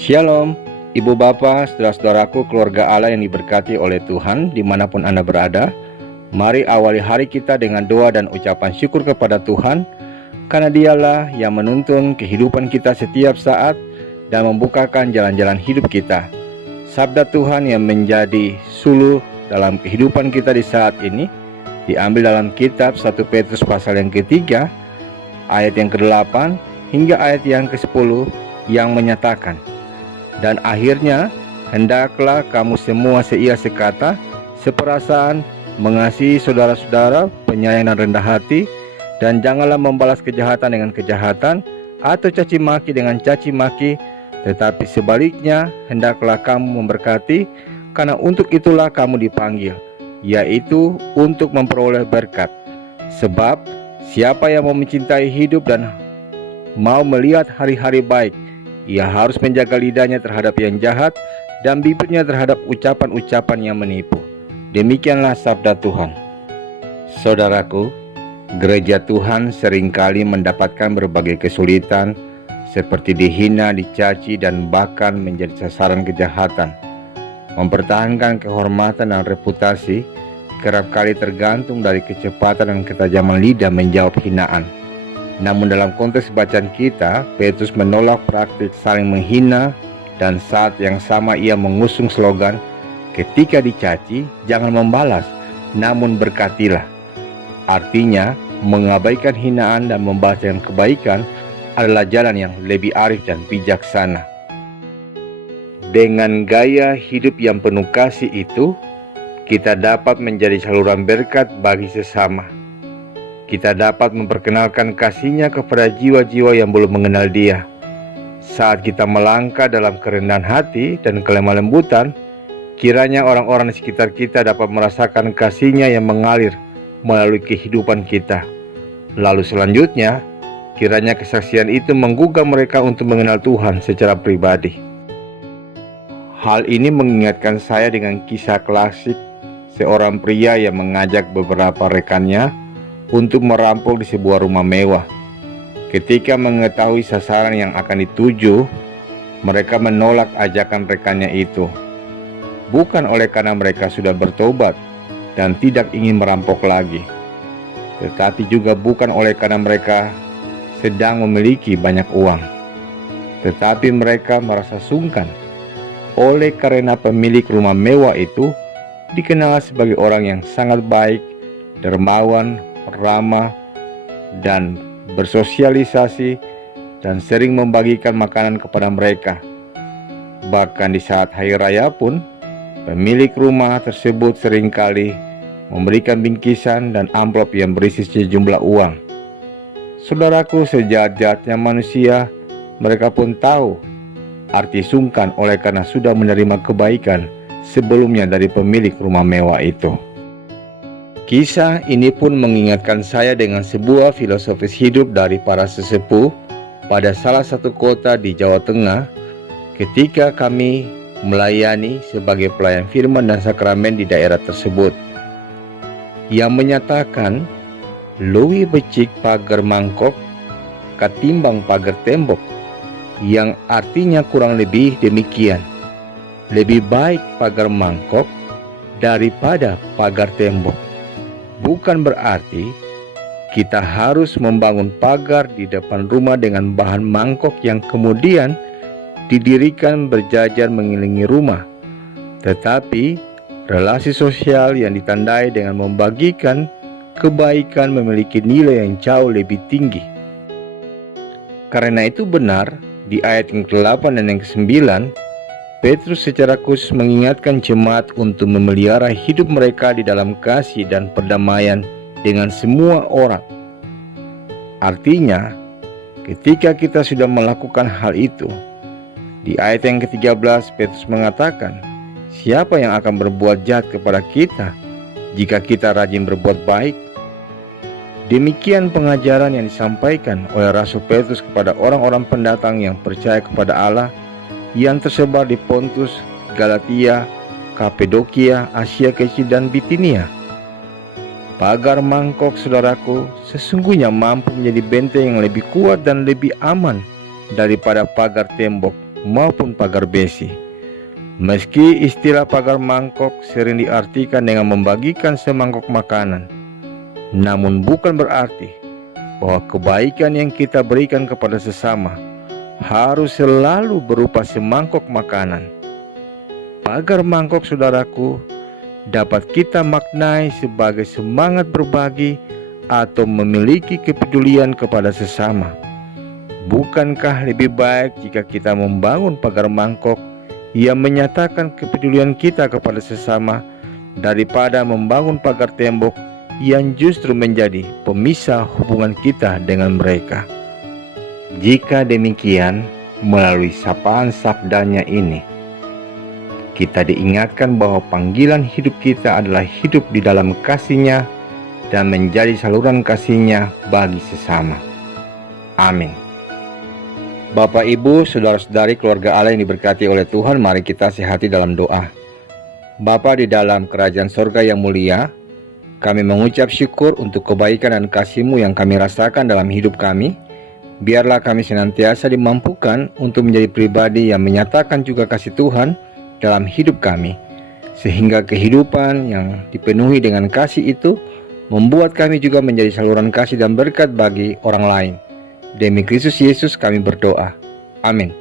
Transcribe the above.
Shalom, Ibu Bapa, saudara-saudaraku, keluarga Allah yang diberkati oleh Tuhan dimanapun Anda berada. Mari awali hari kita dengan doa dan ucapan syukur kepada Tuhan, karena Dialah yang menuntun kehidupan kita setiap saat dan membukakan jalan-jalan hidup kita. Sabda Tuhan yang menjadi suluh dalam kehidupan kita di saat ini diambil dalam kitab 1 Petrus pasal yang ketiga, ayat yang ke-8 hingga ayat yang ke-10 yang menyatakan, "Dan akhirnya, hendaklah kamu semua seia sekata, seperasaan, mengasihi saudara-saudara, penyayang dan rendah hati, dan janganlah membalas kejahatan dengan kejahatan, atau caci maki dengan caci maki, tetapi sebaliknya, hendaklah kamu memberkati, karena untuk itulah kamu dipanggil, yaitu untuk memperoleh berkat. Sebab, siapa yang mau mencintai hidup dan mau melihat hari-hari baik, ia harus menjaga lidahnya terhadap yang jahat dan bibirnya terhadap ucapan-ucapan yang menipu." Demikianlah sabda Tuhan. Saudaraku, gereja Tuhan seringkali mendapatkan berbagai kesulitan, seperti dihina, dicaci, dan bahkan menjadi sasaran kejahatan. Mempertahankan kehormatan dan reputasi kerap kali tergantung dari kecepatan dan ketajaman lidah menjawab hinaan. Namun dalam konteks bacaan kita, Petrus menolak praktik saling menghina, dan saat yang sama ia mengusung slogan, ketika dicaci, jangan membalas, namun berkatilah. Artinya, mengabaikan hinaan dan membalas dengan kebaikan adalah jalan yang lebih arif dan bijaksana. Dengan gaya hidup yang penuh kasih itu, kita dapat menjadi saluran berkat bagi sesama. Kita dapat memperkenalkan kasih-Nya kepada jiwa-jiwa yang belum mengenal Dia. Saat kita melangkah dalam kerendahan hati dan kelemah lembutan, kiranya orang-orang di sekitar kita dapat merasakan kasih-Nya yang mengalir melalui kehidupan kita. Lalu selanjutnya, kiranya kesaksian itu menggugah mereka untuk mengenal Tuhan secara pribadi. Hal ini mengingatkan saya dengan kisah klasik seorang pria yang mengajak beberapa rekannya untuk merampok di sebuah rumah mewah. Ketika mengetahui sasaran yang akan dituju, mereka menolak ajakan rekannya itu. Bukan oleh karena mereka sudah bertobat dan tidak ingin merampok lagi, tetapi juga bukan oleh karena mereka sedang memiliki banyak uang, tetapi mereka merasa sungkan oleh karena pemilik rumah mewah itu dikenal sebagai orang yang sangat baik, dermawan, ramah, dan bersosialisasi, dan sering membagikan makanan kepada mereka. Bahkan di saat hari raya pun, pemilik rumah tersebut seringkali memberikan bingkisan dan amplop yang berisi sejumlah uang. Saudaraku, sejahat-jahatnya manusia, mereka pun tahu arti sungkan oleh karena sudah menerima kebaikan sebelumnya dari pemilik rumah mewah itu. Kisah ini pun mengingatkan saya dengan sebuah filosofis hidup dari para sesepuh pada salah satu kota di Jawa Tengah ketika kami melayani sebagai pelayan firman dan sakramen di daerah tersebut, yang menyatakan, "Luwih becik pagar mangkok katimbang pagar tembok," yang artinya kurang lebih demikian: lebih baik pagar mangkok daripada pagar tembok. Bukan berarti kita harus membangun pagar di depan rumah dengan bahan mangkok yang kemudian didirikan berjajar mengelilingi rumah, tetapi relasi sosial yang ditandai dengan membagikan kebaikan memiliki nilai yang jauh lebih tinggi. Karena itu benar, di ayat yang ke-8 dan yang ke-9, Petrus secara khusus mengingatkan jemaat untuk memelihara hidup mereka di dalam kasih dan perdamaian dengan semua orang. Artinya, ketika kita sudah melakukan hal itu, di ayat yang ke-13 Petrus mengatakan, "Siapa yang akan berbuat jahat kepada kita jika kita rajin berbuat baik?" Demikian pengajaran yang disampaikan oleh Rasul Petrus kepada orang-orang pendatang yang percaya kepada Allah yang tersebar di Pontus, Galatia, Kapadokia, Asia Kecil, dan Bitinia. Pagar mangkok, saudaraku, sesungguhnya mampu menjadi benteng yang lebih kuat dan lebih aman daripada pagar tembok. maupun pagar besi. Meski istilah pagar mangkok sering diartikan dengan membagikan semangkok makanan, namun bukan berarti bahwa kebaikan yang kita berikan kepada sesama harus selalu berupa semangkok makanan. Pagar mangkok, saudaraku, dapat kita maknai sebagai semangat berbagi atau memiliki kepedulian kepada sesama. Bukankah lebih baik jika kita membangun pagar mangkok yang menyatakan kepedulian kita kepada sesama daripada membangun pagar tembok yang justru menjadi pemisah hubungan kita dengan mereka? Jika demikian, melalui sapaan sabdanya ini, kita diingatkan bahwa panggilan hidup kita adalah hidup di dalam kasih-Nya dan menjadi saluran kasih-Nya bagi sesama. Amin. Bapak, Ibu, saudara-saudari keluarga Allah yang diberkati oleh Tuhan, mari kita sehati dalam doa. Bapa di dalam kerajaan sorga yang mulia, kami mengucap syukur untuk kebaikan dan kasih-Mu yang kami rasakan dalam hidup kami. Biarlah kami senantiasa dimampukan untuk menjadi pribadi yang menyatakan juga kasih Tuhan dalam hidup kami, sehingga kehidupan yang dipenuhi dengan kasih itu membuat kami juga menjadi saluran kasih dan berkat bagi orang lain. Demi Kristus Yesus kami berdoa. Amin.